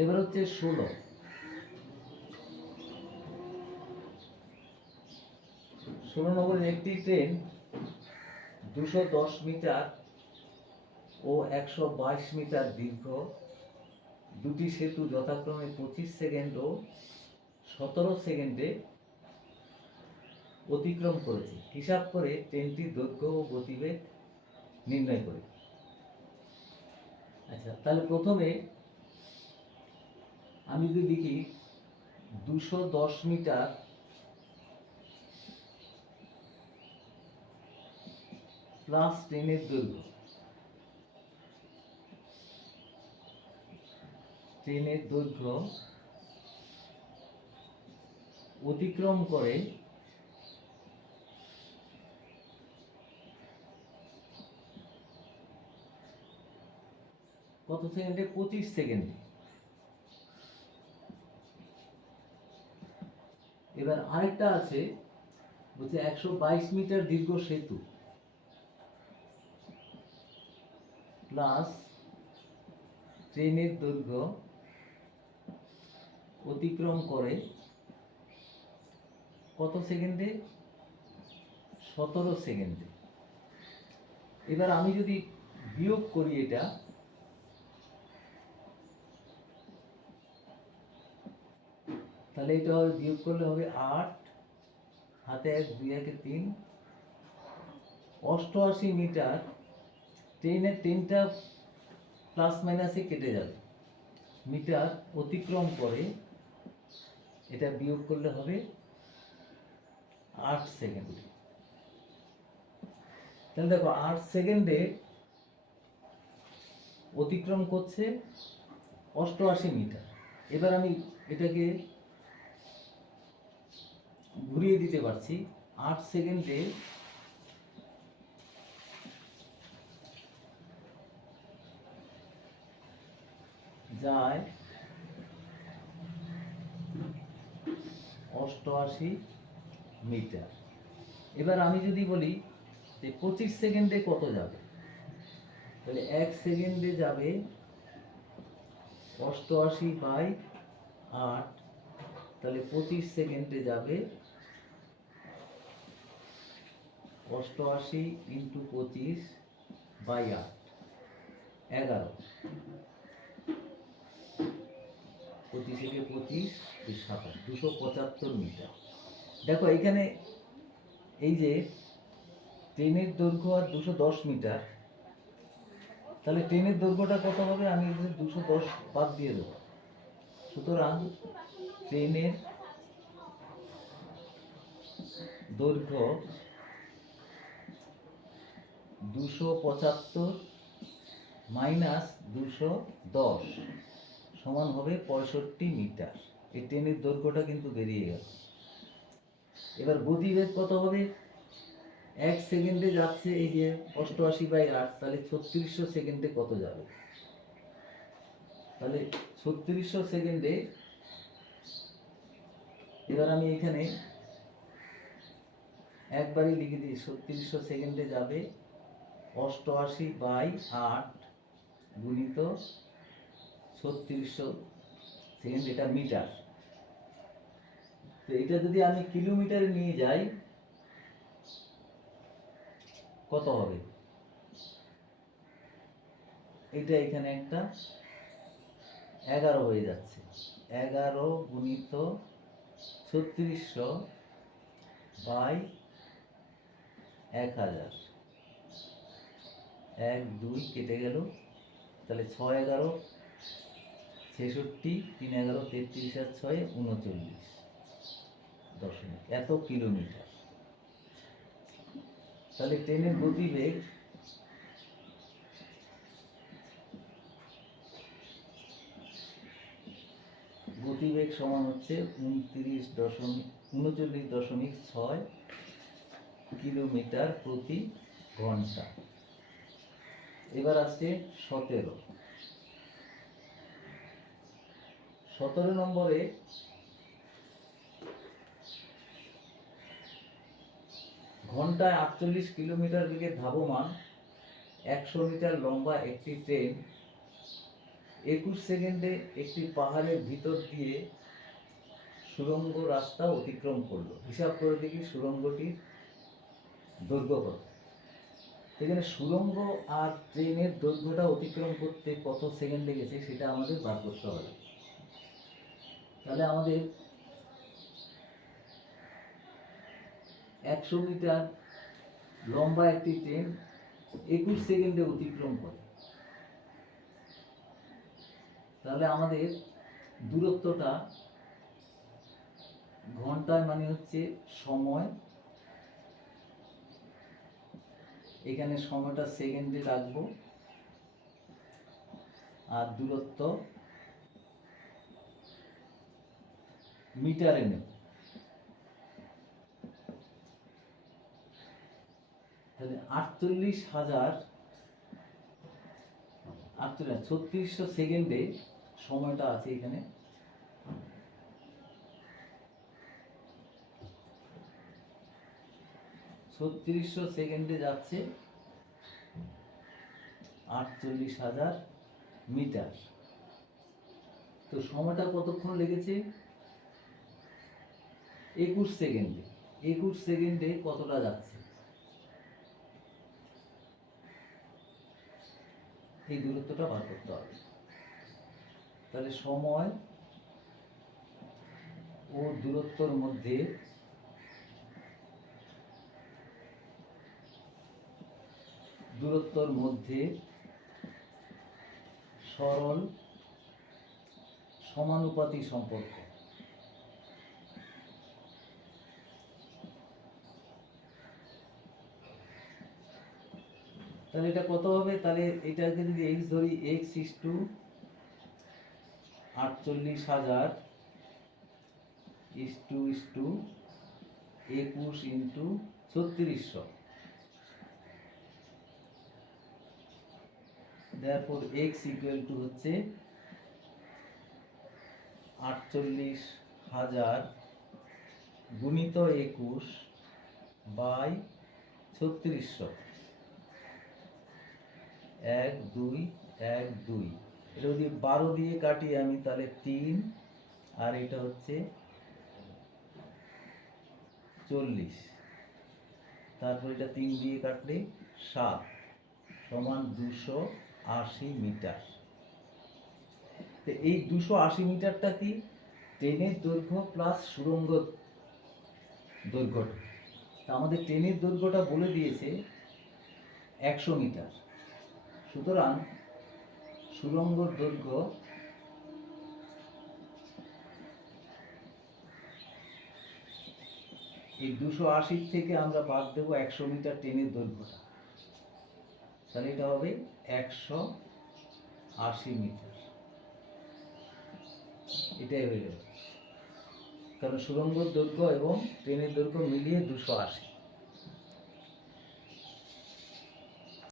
এবার হচ্ছে ষোলো। ষোলো নম্বরের একটি ট্রেন দুশো দশ মিটার ও একশো বাইশ মিটার দীর্ঘ। দুটি সেতু যথাক্রমে পঁচিশ সেকেন্ড ও সতেরো সেকেন্ডে অতিক্রম করেছে। হিসাব করে ট্রেনটির দৈর্ঘ্য ও গতিবেগ নির্ণয় করে। আচ্ছা তাহলে প্রথমে আমি যদি লিখি দুশো দশ মিটার প্লাস ট্রেনের দৈর্ঘ্য। ট্রেনের দৈর্ঘ্য অতিক্রম করে কত সেকেন্ডে? পঁচিশ সেকেন্ডে। এবার আরেকটা আছে, বলছে একশো বাইশ মিটার দীর্ঘ সেতু। প্লাস ট্রেনের দৈর্ঘ্য অতিক্রম করে কত সেকেন্ডে? সতেরো সেকেন্ডে। এবার আমি যদি বিয়োগ করি এটা তাহলে এটা হবে বিয়োগ করলে হবে আট, হাতে এক, দুই, একে তিন। অষ্টআশি মিটার ট্রেনের তিনটা প্লাস মাইনাসে কেটে যাবে। মিটার অতিক্রম করে এটা বিয়োগ করলে হবে আট সেকেন্ড তাহলে দেখো, আট সেকেন্ডে অতিক্রম করছে অষ্টআশি মিটার। এবার আমি এটাকে ঘুরিয়ে দিতে পারছি। আট সেকেন্ডে যায় অষ্টআশি মিটার। এবার আমি যদি বলি যে পঁচিশ সেকেন্ডে কত যাবে? তাহলে এক সেকেন্ডে যাবে অষ্টআশি বাই আট, তাহলে পঁচিশ সেকেন্ডে যাবে অষ্টআশি ইন্টু পঁচিশ বাই আট। এগারো। পঁচিশ থেকে পঁচিশ সাতাশ। দুশো পঁচাত্তর মিটার। দেখো এখানে এই যে ট্রেনের দৈর্ঘ্য আর দুশো দশ মিটার, তাহলে ট্রেনের দৈর্ঘ্যটা কত হবে? আমি দুশো দশ বাদ দিয়ে দেবো। সুতরাং ট্রেনের দৈর্ঘ্য দুশো পঁচাত্তর মাইনাস দুশো দশ সমান হবে পঁয়ষট্টি মিটার। এই ট্রেনের দৈর্ঘ্যটা কিন্তু বেরিয়ে গেল। এবার গতিবেগ কত হবে? এক সেকেন্ডে যাচ্ছে এই যে অষ্টআশি বাই আট, তাহলে ছত্রিশশো সেকেন্ডে কত যাবে? তাহলে ছত্রিশশো সেকেন্ডে এবার আমি এখানে একবারই লিখে দিই, ছত্রিশশো সেকেন্ডে যাবে অষ্টআশি বাই আট গুণিত ছত্রিশশো সেকেন্ড এটা মিটার। তো এটা যদি আমি কিলোমিটারে নিয়ে যাই, কত হবে? এটা এখানে একটা এগারো হয়ে যাচ্ছে। এগারো গুণিত ছত্রিশশো বাই এক হাজার। এক, দুই, কেটে গেল। তাহলে ছয় এগারো, ছেষট্টি, তিন এগারো, তেত্রিশ আর ছয়, উনচল্লিশ দশমিক। এত কিলোমিটার। তাহলে ট্রেনের গতিবেগ গতিবেগ সমান হচ্ছে উনত্রিশ দশমিক, উনচল্লিশ দশমিক ছয় কিলোমিটার প্রতি ঘণ্টা। এবার আসছে সতেরো। সতেরো নম্বরে ঘন্টায় আটচল্লিশ কিলোমিটার বেগে ধাবমান, একশো মিটার লম্বা একটি ট্রেন, একুশ সেকেন্ডে একটি পাহাড়ের ভিতর দিয়ে সুড়ঙ্গ রাস্তা অতিক্রম করল। হিসাব করে দেখি সুড়ঙ্গটির দৈর্ঘ্য কত? এখানে সুড়ঙ্গ আর ট্রেনের দৈর্ঘ্যটা অতিক্রম করতে কত সেকেন্ড লেগেছে সেটা আমাদের বার করতে হবে। তাহলে আমাদের একশো মিটার লম্বা একটি ট্রেন একুশ সেকেন্ডে অতিক্রম করে। তাহলে আমাদের দূরত্বটা ঘন্টায় মানে হচ্ছে সময় এখানে সময়টা সেকেন্ডে রাখব। আর দূরত্ব মিটারে নেব তাহলে আটচল্লিশ হাজার, আটচল্লিশ ছত্রিশশো সেকেন্ডে সময়টা আছে এখানে। ছত্রিশশো সেকেন্ডে যাচ্ছে আটচল্লিশ হাজার মিটার। তো সময়টা কতক্ষণ লেগেছে? একুশ সেকেন্ডে। একুশ সেকেন্ডে কতটা যাচ্ছে? এই দূরত্বটা বার করতে হবে। তাহলে সময় ও দূরত্বর মধ্যে দূরত্বর মধ্যে সরল সমানুপাতি সম্পর্ক। তাহলে এটা কত হবে? তাহলে এটাকে যদি এক্স ধরি এক্স ইস টু আটচল্লিশ হাজার ইস টু ইস টু একুশ ইন্টু ছত্রিশশো। Therefore, x equal to হচ্ছে আটচল্লিশ হাজার গুণিত একুশ বাই ছত্রিশশো। এক, দুই এক, দুই। এটা যদি বারো দিয়ে কাটি আমি তাহলে তিন, আর এটা হচ্ছে চল্লিশ। তারপর এটা তিন দিয়ে কাটলে সাত, সমান দুশো আশি মিটার। তো এই দুশো আশি মিটারটা কি ট্রেনের দৈর্ঘ্য প্লাস সুড়ঙ্গ দৈর্ঘ্যটা? তা আমাদের ট্রেনের দৈর্ঘ্যটা বলে দিয়েছে একশো মিটার। সুতরাং সুড়ঙ্গর দৈর্ঘ্য এই দুশো আশির থেকে আমরা বাদ দেবো একশো মিটার ট্রেনের দৈর্ঘ্যটা। তাহলে এটা হবে একশো আশি মিটার। এটাই হয়ে গেল। কারণ সুড়ঙ্গর দৈর্ঘ্য এবং ট্রেনের দৈর্ঘ্য মিলিয়ে দুশো আশি।